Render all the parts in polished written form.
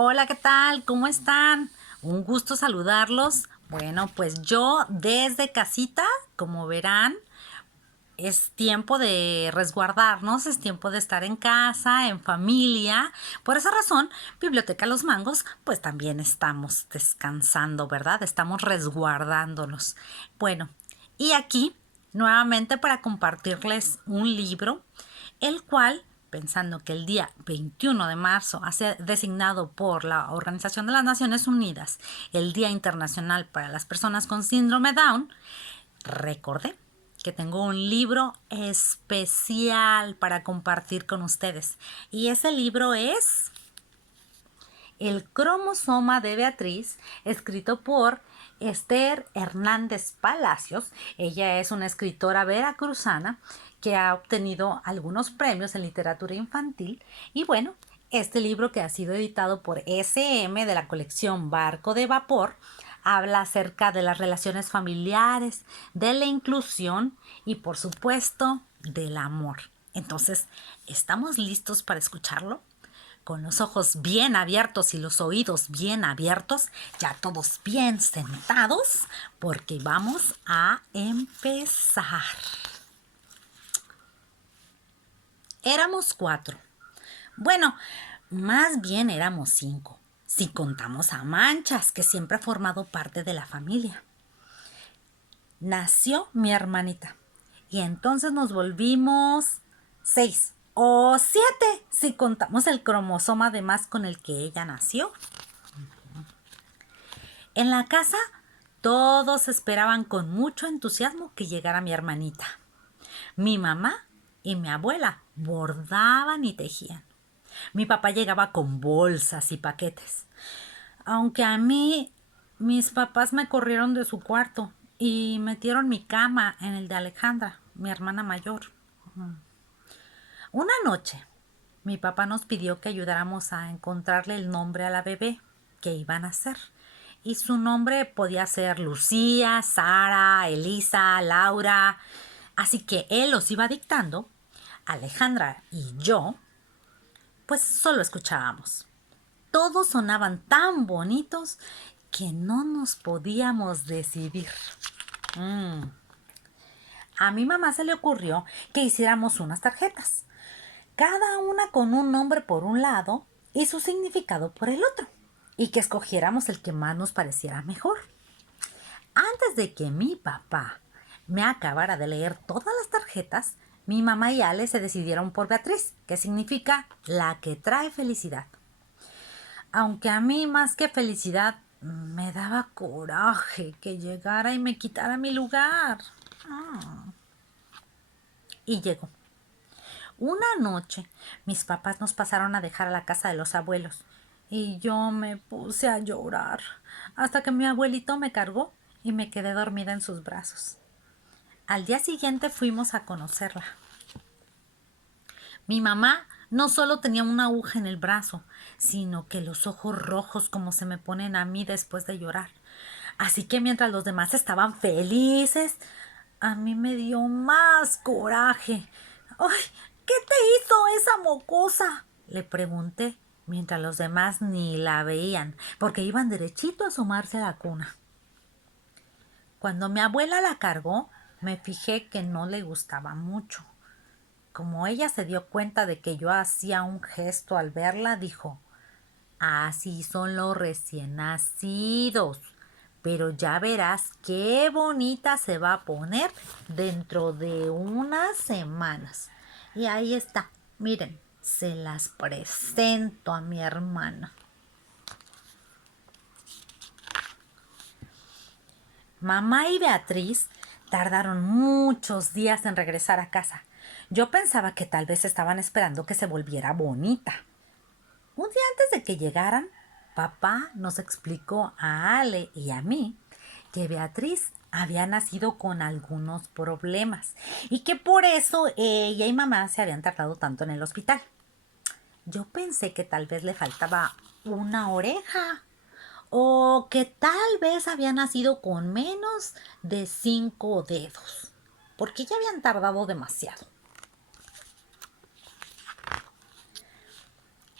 Hola, ¿qué tal? ¿Cómo están? Un gusto saludarlos. Bueno, pues yo desde casita, como verán, es tiempo de resguardarnos, es tiempo de estar en casa, en familia. Por esa razón, Biblioteca Los Mangos, pues también estamos descansando, ¿verdad? Estamos resguardándonos. Bueno, y aquí nuevamente para compartirles un libro, el cual, pensando que el día 21 de marzo ha sido designado por la Organización de las Naciones Unidas el Día Internacional para las Personas con Síndrome Down, recordé que tengo un libro especial para compartir con ustedes. Y ese libro es El cromosoma de Beatriz, escrito por Esther Hernández Palacios. Ella es una escritora veracruzana que ha obtenido algunos premios en literatura infantil. Y bueno, este libro, que ha sido editado por SM de la colección Barco de Vapor, habla acerca de las relaciones familiares, de la inclusión y, por supuesto, del amor. Entonces, ¿estamos listos para escucharlo? Con los ojos bien abiertos y los oídos bien abiertos, ya todos bien sentados, porque vamos a empezar. Éramos 4. Bueno, más bien éramos 5, si contamos a Manchas, que siempre ha formado parte de la familia. Nació mi hermanita y entonces nos volvimos 6 o 7, si contamos el cromosoma de más con el que ella nació. En la casa todos esperaban con mucho entusiasmo que llegara mi hermanita. Mi mamá y mi abuela bordaban y tejían. Mi papá llegaba con bolsas y paquetes. Aunque a mí, mis papás me corrieron de su cuarto y metieron mi cama en el de Alejandra, mi hermana mayor. Una noche, mi papá nos pidió que ayudáramos a encontrarle el nombre a la bebé que iba a nacer. Y su nombre podía ser Lucía, Sara, Elisa, Laura. Así que él los iba dictando. Alejandra y yo, pues solo escuchábamos. Todos sonaban tan bonitos que no nos podíamos decidir. A mi mamá se le ocurrió que hiciéramos unas tarjetas, cada una con un nombre por un lado y su significado por el otro, y que escogiéramos el que más nos pareciera mejor. Antes de que mi papá me acabara de leer todas las tarjetas, mi mamá y Ale se decidieron por Beatriz, que significa la que trae felicidad. Aunque a mí, más que felicidad, me daba coraje que llegara y me quitara mi lugar. Y llegó. Una noche mis papás nos pasaron a dejar a la casa de los abuelos y yo me puse a llorar hasta que mi abuelito me cargó y me quedé dormida en sus brazos. Al día siguiente fuimos a conocerla. Mi mamá no solo tenía una aguja en el brazo, sino que los ojos rojos como se me ponen a mí después de llorar. Así que mientras los demás estaban felices, a mí me dio más coraje. ¡Ay! ¿Qué te hizo esa mocosa?, le pregunté, mientras los demás ni la veían, porque iban derechito a asomarse a la cuna. Cuando mi abuela la cargó, me fijé que no le gustaba mucho. Como ella se dio cuenta de que yo hacía un gesto al verla, dijo: así son los recién nacidos, pero ya verás qué bonita se va a poner dentro de unas semanas. Y ahí está, miren, se las presento a mi hermana. Mamá y Beatriz tardaron muchos días en regresar a casa. Yo pensaba que tal vez estaban esperando que se volviera bonita. Un día antes de que llegaran, papá nos explicó a Ale y a mí que Beatriz había nacido con algunos problemas y que por eso ella y mamá se habían tardado tanto en el hospital. Yo pensé que tal vez le faltaba una oreja o que tal vez había nacido con menos de 5 dedos, porque ya habían tardado demasiado.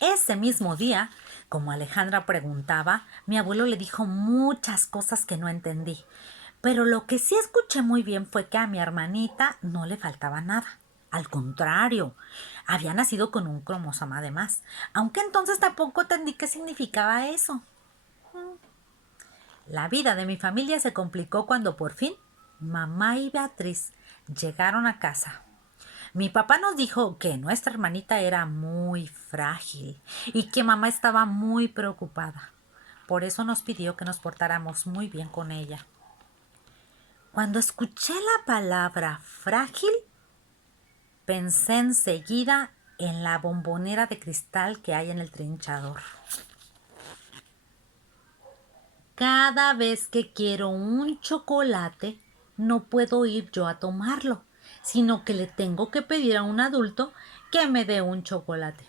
Ese mismo día, como Alejandra preguntaba, mi abuelo le dijo muchas cosas que no entendí. Pero lo que sí escuché muy bien fue que a mi hermanita no le faltaba nada. Al contrario, había nacido con un cromosoma de más, aunque entonces tampoco entendí qué significaba eso. La vida de mi familia se complicó cuando por fin mamá y Beatriz llegaron a casa. Mi papá nos dijo que nuestra hermanita era muy frágil y que mamá estaba muy preocupada. Por eso nos pidió que nos portáramos muy bien con ella. Cuando escuché la palabra frágil, pensé enseguida en la bombonera de cristal que hay en el trinchador. Cada vez que quiero un chocolate, no puedo ir yo a tomarlo, sino que le tengo que pedir a un adulto que me dé un chocolate.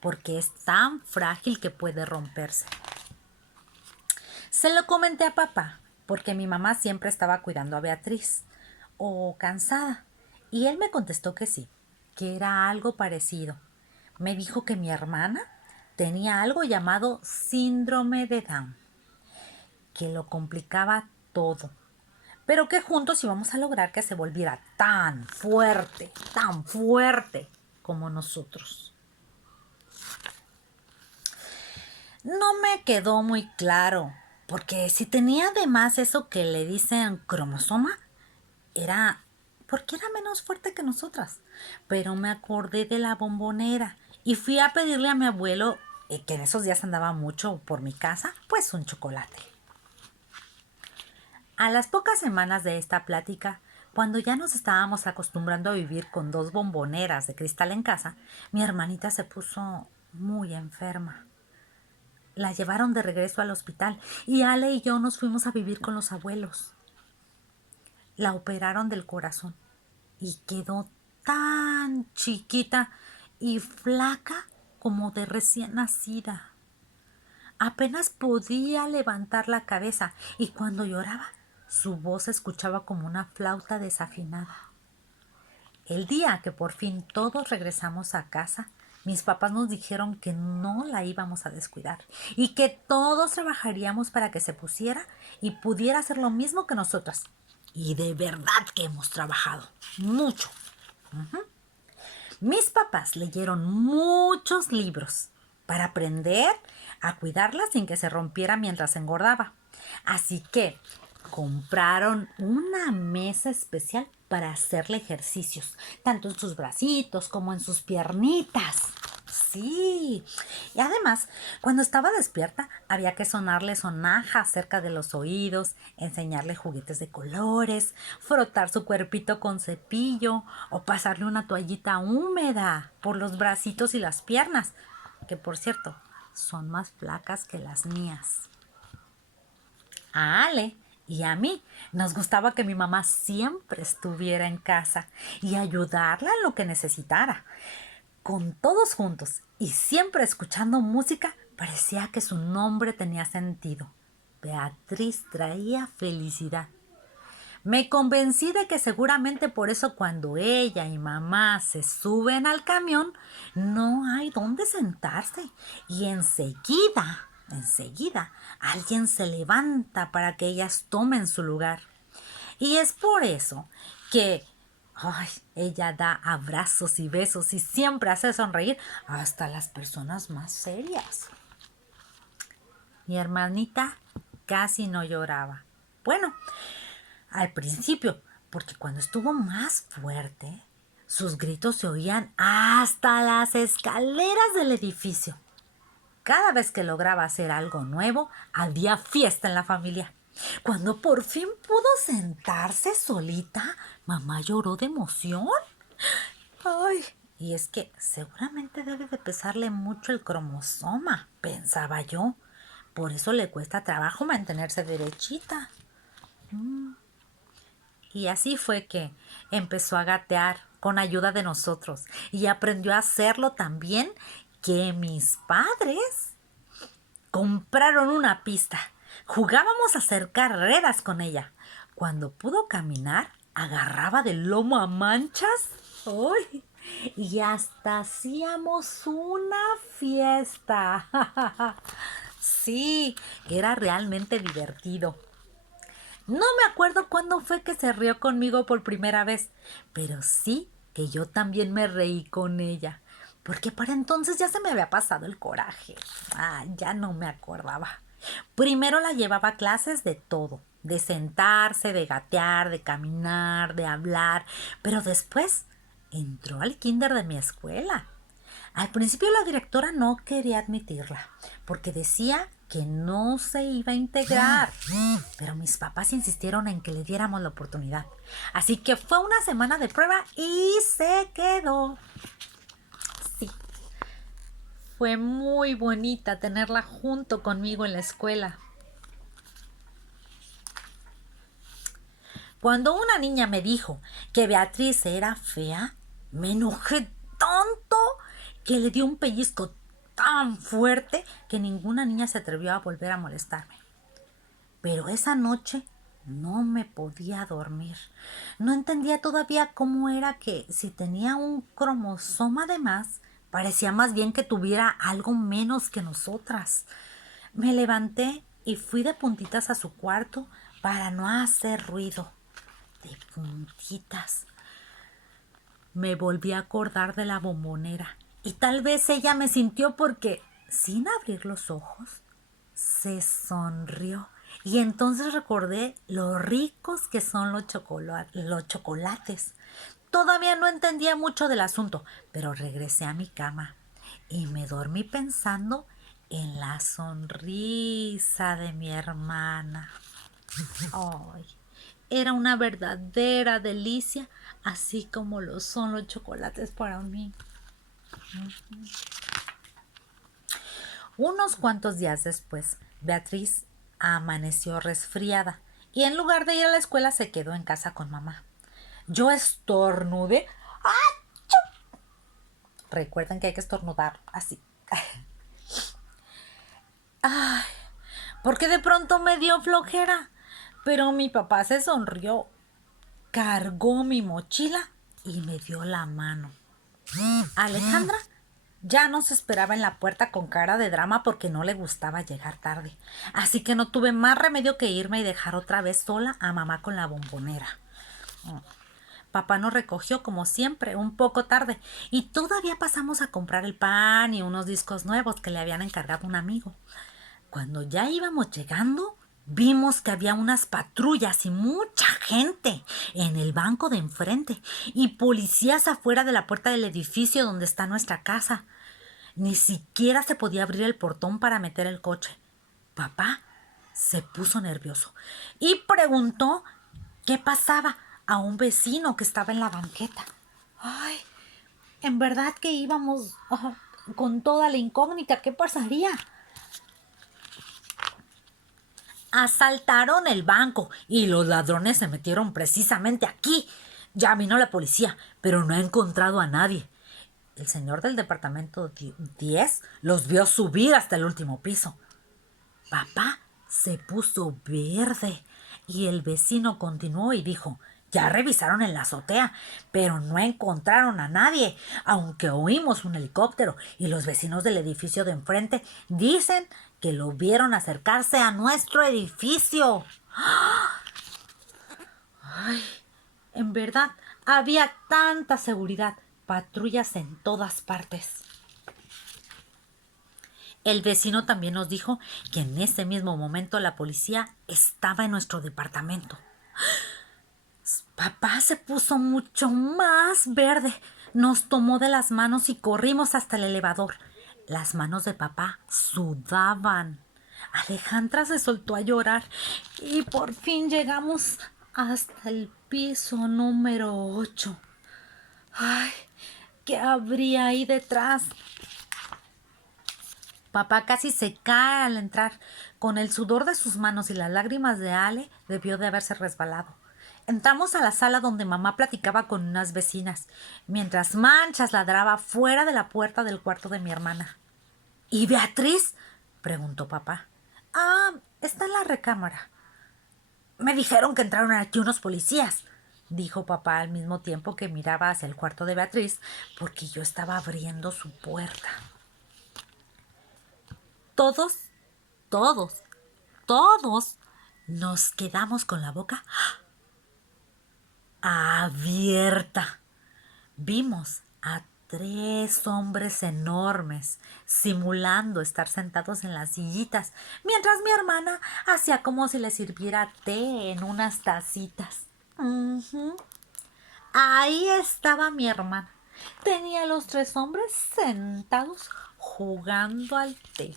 Porque es tan frágil que puede romperse. Se lo comenté a papá, porque mi mamá siempre estaba cuidando a Beatriz, o cansada, y él me contestó que sí, que era algo parecido. Me dijo que mi hermana tenía algo llamado síndrome de Down, que lo complicaba todo, pero que juntos íbamos a lograr que se volviera tan fuerte como nosotros. No me quedó muy claro, porque si tenía además eso que le dicen cromosoma, era porque era menos fuerte que nosotras. Pero me acordé de la bombonera y fui a pedirle a mi abuelo, que en esos días andaba mucho por mi casa, pues un chocolate. A las pocas semanas de esta plática, cuando ya nos estábamos acostumbrando a vivir con 2 bomboneras de cristal en casa, mi hermanita se puso muy enferma. La llevaron de regreso al hospital y Ale y yo nos fuimos a vivir con los abuelos. La operaron del corazón y quedó tan chiquita y flaca como de recién nacida. Apenas podía levantar la cabeza y cuando lloraba, su voz se escuchaba como una flauta desafinada. El día que por fin todos regresamos a casa, mis papás nos dijeron que no la íbamos a descuidar y que todos trabajaríamos para que se pusiera y pudiera hacer lo mismo que nosotras. Y de verdad que hemos trabajado mucho. Mis papás leyeron muchos libros para aprender a cuidarla sin que se rompiera mientras engordaba. Así que compraron una mesa especial para hacerle ejercicios, tanto en sus bracitos como en sus piernitas. Sí, y además, cuando estaba despierta, había que sonarle sonajas cerca de los oídos, enseñarle juguetes de colores, frotar su cuerpito con cepillo o pasarle una toallita húmeda por los bracitos y las piernas, que por cierto, son más flacas que las mías. A Ale y a mí nos gustaba que mi mamá siempre estuviera en casa y ayudarla en lo que necesitara. Con todos juntos y siempre escuchando música, parecía que su nombre tenía sentido. Beatriz traía felicidad. Me convencí de que seguramente por eso cuando ella y mamá se suben al camión, no hay dónde sentarse. Y enseguida, alguien se levanta para que ellas tomen su lugar. Y es por eso que ella da abrazos y besos y siempre hace sonreír hasta las personas más serias. Mi hermanita casi no lloraba. Bueno, al principio, porque cuando estuvo más fuerte, sus gritos se oían hasta las escaleras del edificio. Cada vez que lograba hacer algo nuevo, había fiesta en la familia. Cuando por fin pudo sentarse solita, mamá lloró de emoción. Y es que seguramente debe de pesarle mucho el cromosoma, pensaba yo. Por eso le cuesta trabajo mantenerse derechita. Y así fue que empezó a gatear con ayuda de nosotros y aprendió a hacerlo también que mis padres compraron una pista. Jugábamos a hacer carreras con ella. Cuando pudo caminar, agarraba del lomo a manchas. ¡Ay! y hasta hacíamos una fiesta. Sí, era realmente divertido. No me acuerdo cuándo fue que se rió conmigo por primera vez, pero sí que yo también me reí con ella, porque para entonces ya se me había pasado el coraje. Ya no me acordaba. Primero la llevaba a clases de todo, de sentarse, de gatear, de caminar, de hablar, pero después entró al kinder de mi escuela. Al principio la directora no quería admitirla, porque decía que no se iba a integrar, pero mis papás insistieron en que le diéramos la oportunidad. Así que fue una semana de prueba y se quedó. Sí, fue muy bonita tenerla junto conmigo en la escuela. Cuando una niña me dijo que Beatriz era fea, me enojé tanto que le di un pellizco tan fuerte que ninguna niña se atrevió a volver a molestarme. Pero esa noche no me podía dormir. No entendía todavía cómo era que si tenía un cromosoma de más, parecía más bien que tuviera algo menos que nosotras. Me levanté y fui de puntitas a su cuarto para no hacer ruido. De puntitas. Me volví a acordar de la bombonera y tal vez ella me sintió porque, sin abrir los ojos, se sonrió. Y entonces recordé lo ricos que son los chocolates. Todavía no entendía mucho del asunto, pero regresé a mi cama y me dormí pensando en la sonrisa de mi hermana. Ay, era una verdadera delicia, así como lo son los chocolates para mí. Unos cuantos días después, Beatriz amaneció resfriada y en lugar de ir a la escuela se quedó en casa con mamá. Yo estornudé. Recuerden que hay que estornudar así. Ay, porque de pronto me dio flojera. Pero mi papá se sonrió, cargó mi mochila y me dio la mano. Alejandra ya nos esperaba en la puerta con cara de drama porque no le gustaba llegar tarde. Así que no tuve más remedio que irme y dejar otra vez sola a mamá con la bombonera. Papá nos recogió como siempre, un poco tarde, y todavía pasamos a comprar el pan y unos discos nuevos que le habían encargado un amigo. Cuando ya íbamos llegando, vimos que había unas patrullas y mucha gente en el banco de enfrente y policías afuera de la puerta del edificio donde está nuestra casa. Ni siquiera se podía abrir el portón para meter el coche. Papá se puso nervioso y preguntó qué pasaba a un vecino que estaba en la banqueta. Ay, en verdad que íbamos con toda la incógnita. ¿Qué pasaría? Asaltaron el banco y los ladrones se metieron precisamente aquí. Ya vino la policía, pero no ha encontrado a nadie. El señor del departamento 10 los vio subir hasta el último piso. Papá se puso verde y el vecino continuó y dijo: ya revisaron en la azotea, pero no encontraron a nadie, aunque oímos un helicóptero y los vecinos del edificio de enfrente dicen que lo vieron acercarse a nuestro edificio. Ay, en verdad, había tanta seguridad, patrullas en todas partes. El vecino también nos dijo que en ese mismo momento la policía estaba en nuestro departamento. Papá se puso mucho más verde. Nos tomó de las manos y corrimos hasta el elevador. Las manos de papá sudaban. Alejandra se soltó a llorar y por fin llegamos hasta el piso número 8. Ay, ¿qué habría ahí detrás? Papá casi se cae al entrar. Con el sudor de sus manos y las lágrimas de Ale, debió de haberse resbalado. Entramos a la sala donde mamá platicaba con unas vecinas, mientras Manchas ladraba fuera de la puerta del cuarto de mi hermana. ¿Y Beatriz?, preguntó papá. Está en la recámara. Me dijeron que entraron aquí unos policías, dijo papá al mismo tiempo que miraba hacia el cuarto de Beatriz, porque yo estaba abriendo su puerta. Todos, todos, todos nos quedamos con la boca abierta. Vimos a 3 hombres enormes simulando estar sentados en las sillitas, mientras mi hermana hacía como si le sirviera té en unas tacitas. Ahí estaba mi hermana. Tenía a los 3 hombres sentados jugando al té.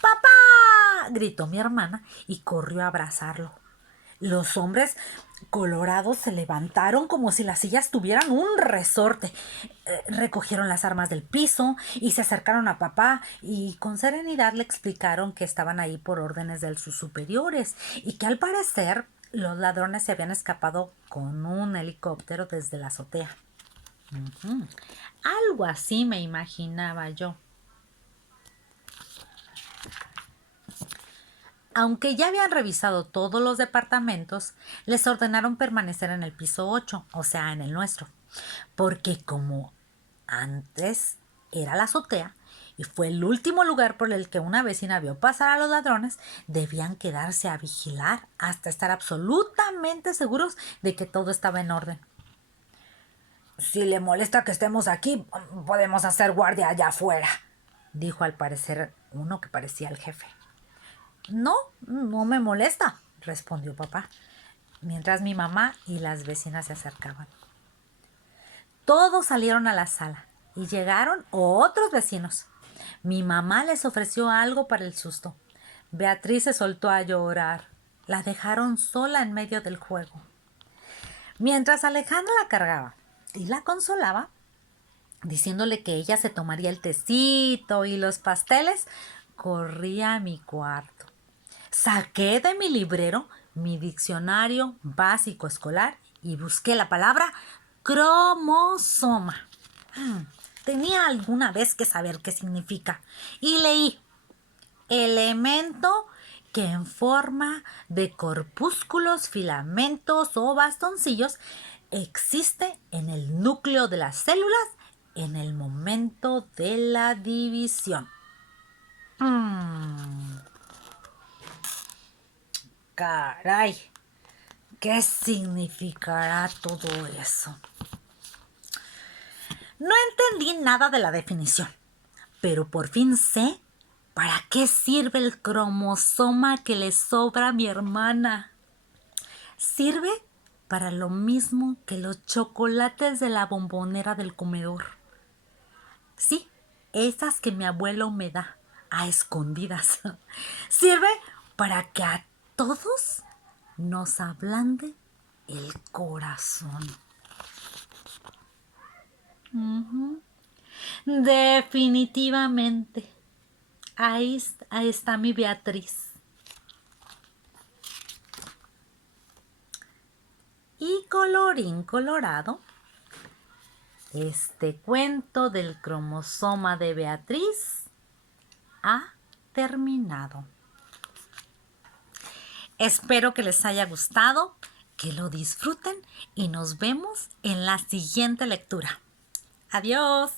¡Papá! Gritó mi hermana y corrió a abrazarlo. Los hombres colorados se levantaron como si las sillas tuvieran un resorte. Recogieron las armas del piso y se acercaron a papá y con serenidad le explicaron que estaban ahí por órdenes de sus superiores y que al parecer los ladrones se habían escapado con un helicóptero desde la azotea. Algo así me imaginaba yo. Aunque ya habían revisado todos los departamentos, les ordenaron permanecer en el piso 8, o sea, en el nuestro, porque como antes era la azotea y fue el último lugar por el que una vecina vio pasar a los ladrones, debían quedarse a vigilar hasta estar absolutamente seguros de que todo estaba en orden. Si le molesta que estemos aquí, podemos hacer guardia allá afuera, dijo al parecer uno que parecía el jefe. No, no me molesta, respondió papá, mientras mi mamá y las vecinas se acercaban. Todos salieron a la sala y llegaron otros vecinos. Mi mamá les ofreció algo para el susto. Beatriz se soltó a llorar. La dejaron sola en medio del juego. Mientras Alejandra la cargaba y la consolaba, diciéndole que ella se tomaría el tecito y los pasteles, corrí a mi cuarto. Saqué de mi librero mi diccionario básico escolar y busqué la palabra cromosoma. Tenía alguna vez que saber qué significa. Y leí: elemento que en forma de corpúsculos, filamentos o bastoncillos existe en el núcleo de las células en el momento de la división. Caray, ¿qué significará todo eso? No entendí nada de la definición, pero por fin sé para qué sirve el cromosoma que le sobra a mi hermana. Sirve para lo mismo que los chocolates de la bombonera del comedor. Sí, esas que mi abuelo me da a escondidas. Sirve para que a todos nos ablande el corazón. Definitivamente. Ahí está mi Beatriz. Y colorín colorado, este cuento del cromosoma de Beatriz ha terminado. Espero que les haya gustado, que lo disfruten y nos vemos en la siguiente lectura. Adiós.